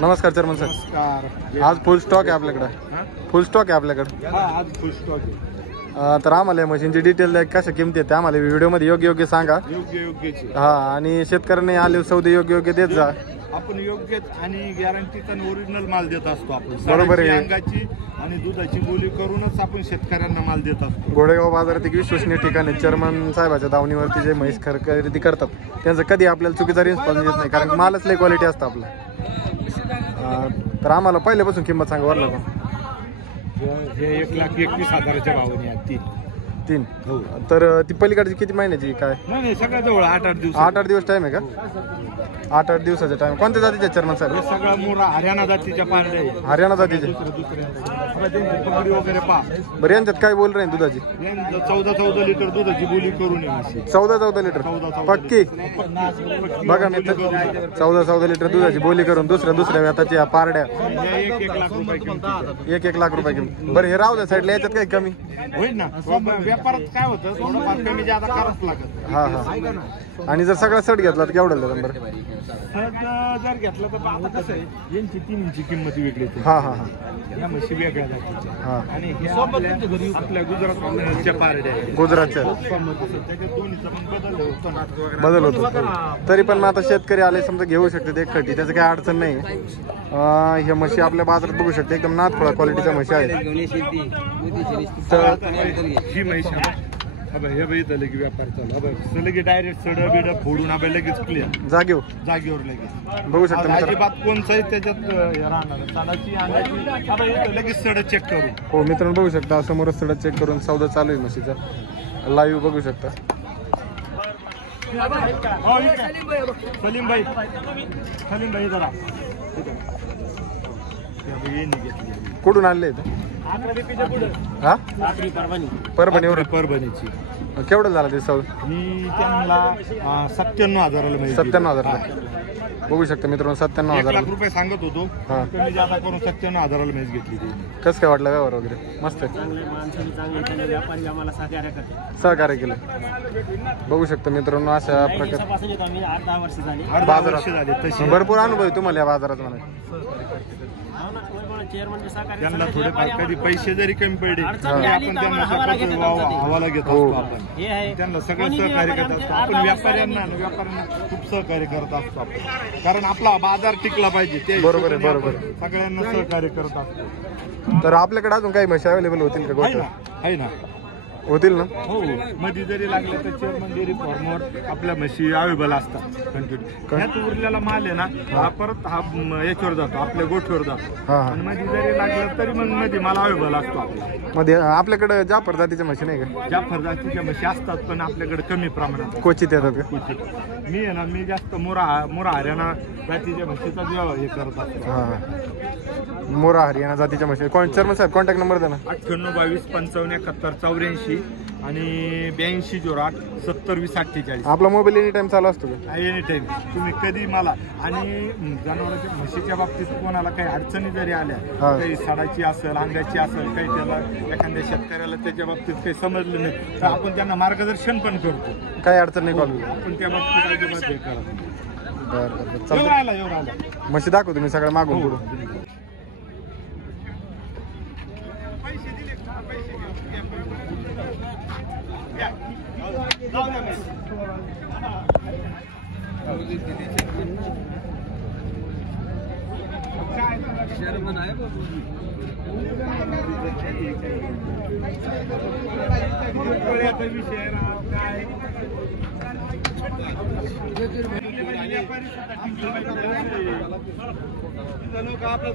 नमस्कार chairman sir. नमस्कार. आज फुल स्टॉक आहे आपल्याकडे. फुल स्टॉक आहे आपल्याकडे. आज फुल स्टॉक आहे. तर आम्हाला या मशीनची डिटेल द्या, कशा किमती आहेत आम्हाला व्हिडिओमध्ये योग्य सांगा. योग्य हा, आणि शेतकऱ्यांनी आले सौदे योग्य देत जा. आपण योग्य आणि गॅरंटीचा ओरिजिनल माल देत असतो. आपण बरोबर आहे. अंगाची आणि दुधाची बोली करूनच आपण शेतकऱ्यांना माल देत असतो. घोडेगाव बाजारात एक विश्वसनीय ठिकाण आहे. चेअरमन साहेबाच्या दावणीवरती जे म्हैस खरेदी करतात त्यांचं कधी आपल्याला चुकीचा रिस्पॉन्स येत नाही, कारण मालच लय क्वालिटी असतं आपलं. तर आम्हाला पहिल्यापासून किंमत सांगा वरला पण. हे 1,21,000च्या भावाने आहेत. 3 तर ती पलीकडची किती महिन्याची काय? नाही सगळ्या जवळ 8-8 दिवस. 8-8 दिवस टाइम आहे का? 8-8 दिवसाचा टाइम. कोणत्या जातीचे चेअरमन साहेब? हे सगळा मोरा हरियाणा जातीच्या पारड्या आहे. हरियाणा जातीचे. पगडी वगैरे पहा. बरं, यांच्यात काय बोल रहे दुधाची? 14 लिटर दुधाची बोली करून आहे. 14 लिटर पक्की. बघा मी 14 लिटर दुधाची बोली करून दुसऱ्या व्याताच्या पारड्या 1 लाख रुपये किंमत. बरं, हे राहू द्या साईडला. याच्यात काही कमी होईल ना? व्यापारात काय होतं, थोडंफार कमी जादा करावंच लागत. हा. आणि जर सगळा सेट घेतला तर केवढा देतात बरं? जर घेतलं तर आता कसं आहे, यांची 3 इंची किंमत वेगळी. हा. या म्हशी वेगळ्या जातीच्या. हा. आणि आपल्या गुजरातच्या पारड्या गुजरातच्या बदल होतो. तरी पण मग आता शेतकरी आले समजा घेऊ शकते एक खटी, त्याचं काही अडचण नाही. ह्या म्हशी आपल्या बाजारात बघू शकते, एकदम नाथखोळा क्वालिटीच्या म्हशी आहेत. ही म्हैस लगे व्यापार चालू लगे डायरेक्ट सड बिड फोडून आपण लगेच क्लिअर जागेवर लगेच बघू शकता. अजिबात कोणचाही त्याच्यात राहणार लगेच सड चेक करू. हो मित्रांनो, बघू शकता समोरच सड चेक करून सौदा चालू आहे म्हशीचा. लाईव्ह बघू शकता. सलीम भाई जरा कुठून आणले? हा, परभणीची. केवढं झालं ते सौदा? मी त्यांना 97,000 97,000 बघू शकता मित्रांनो. 97,000 1 लाख रुपये सांगत होतो. कमी जादा करून 97,000 म्हैस घेतली. कसं काय वाटलं व्यवहार वगैरे? मस्त आहे. सहकार्य केलं. बघू शकता मित्रांनो, अशा प्रकारे बाजारात भरपूर अनुभव आहे तुम्हाला या बाजारात म्हणा. त्यांना थोडेफार कधी पैसे जरी कमी पडले आपण त्यांना हवाला घेत असतो. आपण त्यांना सगळं सहकार्य करत असतो. आपण व्यापाऱ्यांना खूप सहकार्य करत असतो आपण, कारण आपला बाजार टिकला पाहिजे. ते बरोबर आहे. सगळ्यांना सहकार्य करत असतो. तर आपल्याकडे अजून काही म्हशी अवेलेबल होतील का? गोष्ट आहे ना, होतील ना. हो, मध्ये जरी लागले तर चेअरमन डेअरी फार्मवर आपल्या म्हशी अवेलेबल असतात. ह्यात उरलेला माल आहे ना, हा परत हा याच्यावर जातो, आपल्या गोठ्यावर जातो. आणि मध्ये जरी लागलं तरी मग मध्ये माल अवेलेबल असतो आपला. मध्ये आपल्याकडे जाफर जातीच्या म्हशी नाही का? जाफर जातीच्या म्हशी असतात, पण आपल्याकडे कमी प्रमाणात क्वचित येतात का? मी आहे ना, मी जास्त मोरा हरियाणा जातीच्या म्हशीचा हे करत असतो. मोरा हरियाणा जातीच्या म्हशी. चेअरमन साहेब कॉन्टॅक्ट नंबर द्या ना. 98 55 71 84 आणि 82 08 70 20 48. आपला मोबाईल एनी टाइम चालू असतो का? एनी टाइम तुम्ही कधी मला. आणि जनावरांच्या म्हशीच्या बाबतीत कोणाला काही अडचणी जरी आल्या, काही सडाची असेल, अंगाची असेल, काही त्याला एखाद्या शेतकऱ्याला त्याच्या बाबतीत काही समजलं नाही तर आपण त्यांना मार्गदर्शन पण करतो. काही अडचण नाही. आपण त्या बाबतीत अजिबात हे करत. बरं, राहिला म्हशी दाखवतो मी सगळ्या मागून पुढून. शर्मन आहे विषय काय लोक आपलं